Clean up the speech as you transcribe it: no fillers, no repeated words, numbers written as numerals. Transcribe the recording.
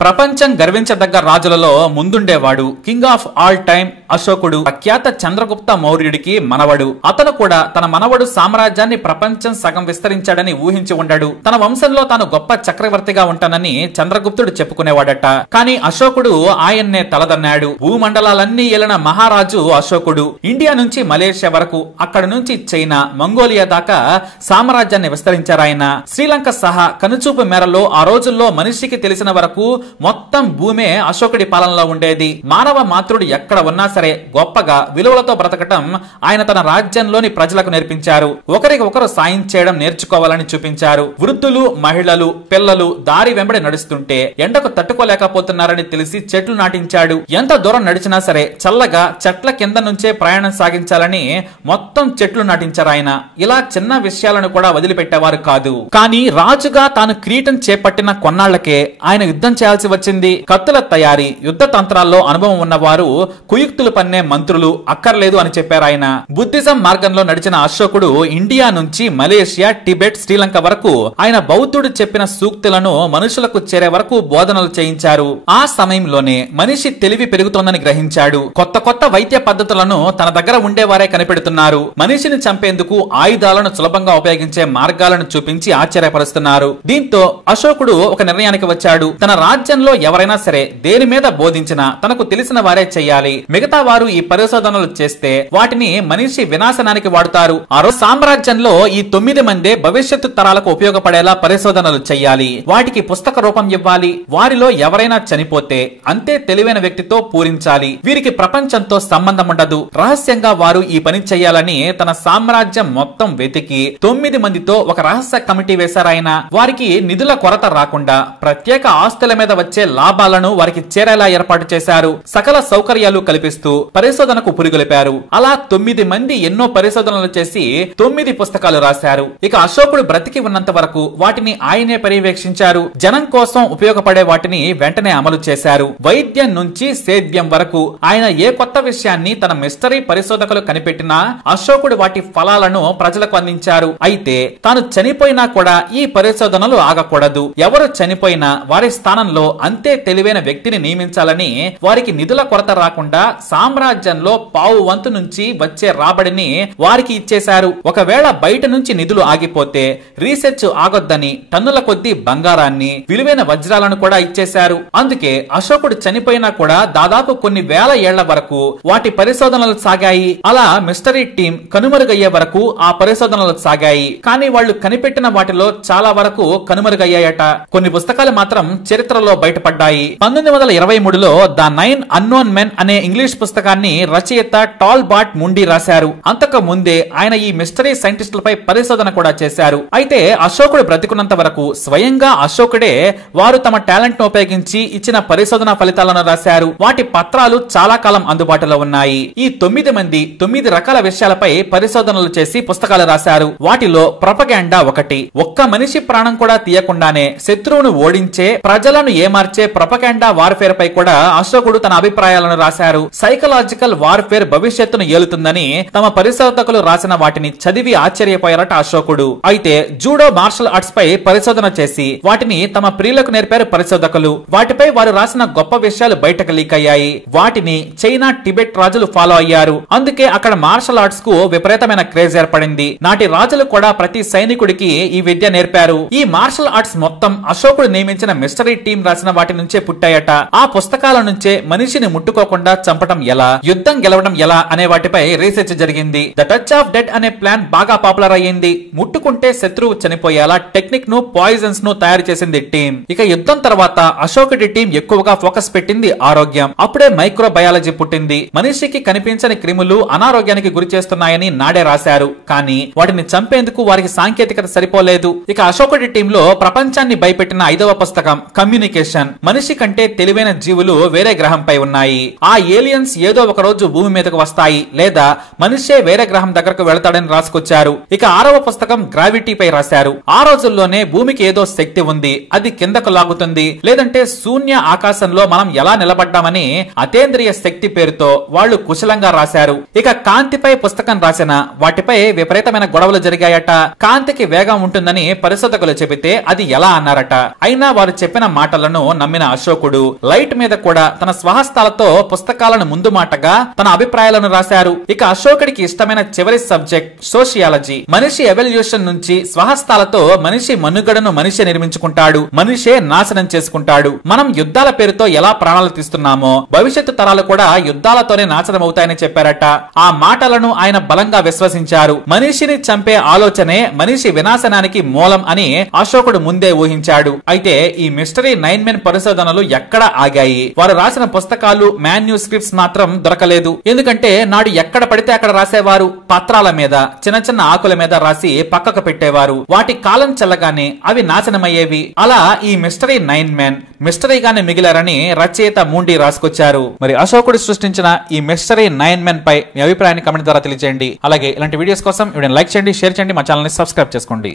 ప్రపంచం గర్వించదగ్గ రాజులలో ముందుండేవాడు. King of all time అశోకుడు ప్రఖ్యాత చంద్రగుప్త మౌర్యుడికి మనవడు. అతను కూడా తన మనవడు సామ్రాజ్యాన్ని ప్రపంచం సగం విస్తరించాడని ఊహించి ఉండడు. తన వంశంలో తాను గొప్ప చక్రవర్తిగా ఉంటానని చంద్రగుప్తుడు చెప్పుకునేవాడట. కానీ అశోకుడు ఆయన్నే తలదన్నాడు. భూమండలాలన్నీ ఏలిన మహారాజు అశోకుడు. ఇండియా నుంచి మలేషియా వరకు, అక్కడి నుంచి చైనా, మంగోలియా దాకా సామ్రాజ్యాన్ని విస్తరించారాయన. శ్రీలంక సహా కనుచూపు మేరలో ఆ రోజుల్లో మనిషికి తెలిసిన వరకు మొత్తం భూమే అశోకుడి పాలనలో ఉండేది. మానవ మాతృడు ఎక్కడ ఉన్నా సరే గొప్పగా విలువలతో బ్రతకటం ఆయన తన రాజ్యంలోని ప్రజలకు నేర్పించారు. ఒకరికి ఒకరు సాయం చేయడం నేర్చుకోవాలని చూపించారు. వృద్ధులు, మహిళలు, పిల్లలు దారి వెంబడి నడుస్తుంటే ఎండకు తట్టుకోలేకపోతున్నారని తెలిసి చెట్లు నాటించాడు. ఎంత దూరం నడిచినా సరే చల్లగా చెట్ల కింద నుంచే ప్రయాణం సాగించాలని మొత్తం చెట్లు నాటించారు ఆయన. ఇలా చిన్న విషయాలను కూడా వదిలిపెట్టేవారు కాదు. కానీ రాజుగా తాను కిరీటం చేపట్టిన కొన్నాళ్లకే ఆయన యుద్ధం చేయాల్సి వచ్చింది. కత్తుల తయారీ, యుద్ధ తంత్రాల్లో అనుభవం ఉన్నవారు, కుయుక్తులు పన్నే మంత్రులు అక్కర్లేదు అని చెప్పారు ఆయన. బుద్ధిజం మార్గంలో నడిచిన అశోకుడు ఇండియా నుంచి మలేషియా, టిబెట్, శ్రీలంక వరకు ఆయన బౌద్ధుడు చెప్పిన సూక్తులను మనుషులకు చేరే వరకు బోధనలు చేయించారు. ఆ సమయంలోనే మనిషి తెలివి పెరుగుతోందని గ్రహించాడు. కొత్త కొత్త వైద్య పద్ధతులను తన దగ్గర ఉండేవారే కనిపెడుతున్నారు. మనిషిని చంపేందుకు ఆయుధాలను సులభంగా ఉపయోగించే మార్గాలను చూపించి ఆశ్చర్యపరుస్తున్నారు. దీంతో అశోకుడు ఒక నిర్ణయానికి వచ్చాడు. తన రాజ్యంలో ఎవరైనా సరే దేని మీద బోధించినా తనకు తెలిసిన వారే చెయ్యాలి. మిగతా వారు ఈ పరిశోధనలు చేస్తే వాటిని మనిషి వినాశనానికి వాడుతారు. ఆ రోజు సామ్రాజ్యంలో ఈ 9 మందే భవిష్యత్తు తరాలకు ఉపయోగపడేలా పరిశోధనలు చెయ్యాలి. వాటికి పుస్తక రూపం ఇవ్వాలి. వారిలో ఎవరైనా చనిపోతే అంతే తెలివైన వ్యక్తితో పూరించాలి. వీరికి ప్రపంచంతో సంబంధం ఉండదు. రహస్యంగా వారు ఈ పని చెయ్యాలని తన సామ్రాజ్యం మొత్తం వెతికి 9 మందితో ఒక రహస్య కమిటీ వేశారాయన. వారికి నిధుల కొరత రాకుండా ప్రత్యేక ఆస్తుల మీద వచ్చే లాభాలను వారికి చేరేలా ఏర్పాటు చేశారు. సకల సౌకర్యాలు కల్పిస్తూ పరిశోధనకు పురుగొలిపారు. అలా 9 మంది ఎన్నో పరిశోధనలు చేసి 9 పుస్తకాలు రాశారు. ఇక అశోకుడు బ్రతికి ఉన్నంత వరకు వాటిని ఆయనే పర్యవేక్షించారు. జనం కోసం ఉపయోగపడే వాటిని వెంటనే అమలు చేశారు. వైద్యం నుంచి సేద్యం వరకు ఆయన ఏ కొత్త విషయాన్ని తన మిస్టరీ పరిశోధకులు కనిపెట్టినా అశోకుడు వాటి ఫలాలను ప్రజలకు అందించారు. అయితే తాను చనిపోయినా కూడా ఈ పరిశోధనలు ఆగకూడదు. ఎవరు చనిపోయినా వారి స్థానంలో అంతే తెలివైన వ్యక్తిని నియమించాలని, వారికి నిధుల కొరత రాకుండా సామ్రాజ్యంలో పావు వంతు నుంచి వచ్చే రాబడిని వారికి ఇచ్చేశారు. ఒకవేళ బయట నుంచి నిధులు ఆగిపోతే రీసెర్చ్ ఆగొద్దని టన్నుల కొద్దీ బంగారాన్ని, విలువైన వజ్రాలను కూడా ఇచ్చేశారు. అందుకే అశోకుడు చనిపోయినా కూడా దాదాపు కొన్ని వేల ఏళ్ల వరకు వాటి పరిశోధనలు సాగాయి. అలా మిస్టరీ టీం కనుమరుగయ్యే వరకు ఆ పరిశోధనలు సాగాయి. కానీ వాళ్ళు కనిపెట్టిన వాటిలో చాలా వరకు కనుమరుగయ్యాయట. కొన్ని పుస్తకాలు మాత్రం చరిత్రలో బయటపడ్డాయి. 1923లో ద 9 అన్నోన్ మెన్ అనే ఇంగ్లీష్ పుస్తకాన్ని రచయిత టాల్బాట్ ముండి రాశారు. అంతకు ముందే ఆయన ఈ మిస్టరీ సైంటిస్టులపై పరిశోధన కూడా చేశారు. అయితే అశోకుడు బ్రతికున్నంత వరకు స్వయంగా అశోకుడే వారు తమ టాలెంట్ ను ఉపయోగించి ఇచ్చిన పరిశోధన ఫలితాలను రాశారు. వాటి పత్రాలు చాలా కాలం అందుబాటులో ఉన్నాయి. ఈ 9 మంది 9 రకాల విషయాలపై పరిశోధనలు చేసి పుస్తకాలు రాశారు. వాటిలో ప్రొపగాండా ఒకటి. ఒక్క మనిషి ప్రాణం కూడా తీయకుండానే శత్రువును ఓడించే, ప్రజలను ఏమార్చే ప్రొపగాండా వార్ఫేర్ పై కూడా అశోకుడు తన అభిప్రాయాలను రాశారు. సైకలాజికల్ వార్ఫేర్ భవిష్యత్తును ఏలుతుందని తమ పరిశోధకులు రాసిన వాటిని చదివి ఆశ్చర్యపోయారట అశోకుడు. అయితే జూడో మార్షల్ ఆర్ట్స్ పై పరిశోధన చేసి వాటిని తమ ప్రియులకు నేర్పారు పరిశోధకులు. వాటిపై వారు రాసిన గొప్ప విషయాలు బయటకు లీక్ అయ్యాయి. వాటిని చైనా, టిబెట్ రాజులు ఫాలో అయ్యారు. అందుకే అక్కడ మార్షల్ ఆర్ట్స్ కు విపరీతమైన క్రేజ్ ఏర్పడింది. నాటి రాజులు కూడా ప్రతి సైనికుడికి ఈ విద్య నేర్పారు. ఈ మార్షల్ ఆర్ట్స్ మొత్తం అశోకుడు నియమించిన మిస్టరీ టీం రాసిన వాటి నుంచే పుట్టాయట. ఆ పుస్తకాల నుంచే మనిషిని ముట్టుకోకుండా చంపటం ఎలా, యుద్ధం గెలవడం ఎలా అనే వాటిపై రీసెర్చ్ జరిగింది. ద టచ్ ఆఫ్ డెడ్ అనే ప్లాన్ బాగా పాపులర్ అయ్యింది. ముట్టుకుంటే శత్రువు చనిపోయేలా టెక్నిక్ ను, పాయిజన్స్ ను తయారు చేసింది టీం. ఇక యుద్ధం తర్వాత అశోకుడి టీం ఎక్కువగా ఫోకస్ పెట్టింది ఆరోగ్యం. అప్పుడే మైక్రోబయాలజీ పుట్టింది. మనిషికి కనిపించని క్రిములు అనారోగ్యానికి గురి చేస్తున్నాయని నాడే రాశారు. కానీ వాటిని చంపేందుకు వారికి సాంకేతికత సరిపోలేదు. ఇక అశోకుడి టీంలో ప్రపంచాన్ని భయపెట్టిన 5వ పుస్తకం కమ్యూనికేషన్. మనిషి కంటే తెలివైన జీవులు వేరే గ్రహంపై ఉన్నాయి. ఆ ఏలియన్స్ ఏలియన్స్ ఏదో ఒక రోజు భూమి మీదకు వస్తాయి లేదా మనిషే వేరే గ్రహం దగ్గరకు వెళతాడని రాసుకొచ్చారు. ఇక 6వ పుస్తకం గ్రావిటీపై రాశారు. ఆ రోజుల్లోనే భూమికి ఏదో శక్తి ఉంది, అది కిందకు లాగుతుంది, లేదంటే శూన్య ఆకాశంలో మనం ఎలా నిలబడ్డామని అతేంద్రియ శక్తి పేరుతో వాళ్ళు కుశలంగా రాశారు. ఇక కాంతిపై పుస్తకం రాసిన వాటిపై విపరీతమైన గొడవలు జరిగాయట. కాంతికి వేగం ఉంటుందని పరిశోధకులు చెబితే అది ఎలా అన్నారట. అయినా వారు చెప్పిన మాటలను నమ్మిన అశోకుడు లైట్ మీద కూడా తన స్వహస్తాలతో పుస్తకాలను ముందు మాటగా తన అభిప్రాయాలను రాశారు. ఇక అశోకుడికి ఇష్టమైన చివరి సబ్జెక్ట్ సోషియాలజీ. మనిషి ఎవల్యూషన్ నుంచి స్వహస్తాలతో మనిషి మనుగడను మనిషి నిర్మించుకుంటాడు, మనిషే నాశనం చేసుకుంటాడు. మనం యుద్ధాల పేరుతో ఎలా ప్రాణాలు తీస్తున్నామో భవిష్యత్తు తరాలు కూడా యుద్ధాలతోనే నాశనం అవుతాయని చెప్పారట. ఆ మాటలను ఆయన బలంగా విశ్వసించారు. మనిషిని చంపే ఆలోచనే మనిషి వినాశనానికి మూలం అని అశోకుడు ముందే ఊహించాడు. అయితే ఈ మిస్టరీ 9 మెన్ పరిశోధనలు ఎక్కడ ఆగాయి? వారు రాసిన పుస్తకాలు మాన్యుస్క్రిప్ట్స్ మాత్రం దొరకలేదు. ఎందుకంటే నాడు ఎక్కడ పడితే అక్కడ రాసేవారు. పత్రాల మీద, చిన్న చిన్న ఆకుల మీద రాసి పక్కకు పెట్టేవారు. వాటి కాలం చెల్లగానే అవి నాశనమయ్యేవి. అలా ఈ మిస్టరీ 9 మెన్ మిస్టరీగానే మిగిలారని రచయిత మూండి రాసుకొచ్చారు. మరి అశోకుడు సృష్టించిన ఈ మిస్టరీ 9 మెన్ పై మీ అభిప్రాయాన్ని కామెంట్ ద్వారా తెలియజేయండి. అలాగే ఇలాంటి వీడియోస్ కోసం వీడియోని లైక్ చేయండి, షేర్ చేయండి, మా ఛానల్ ని సబ్స్క్రైబ్ చేసుకోండి.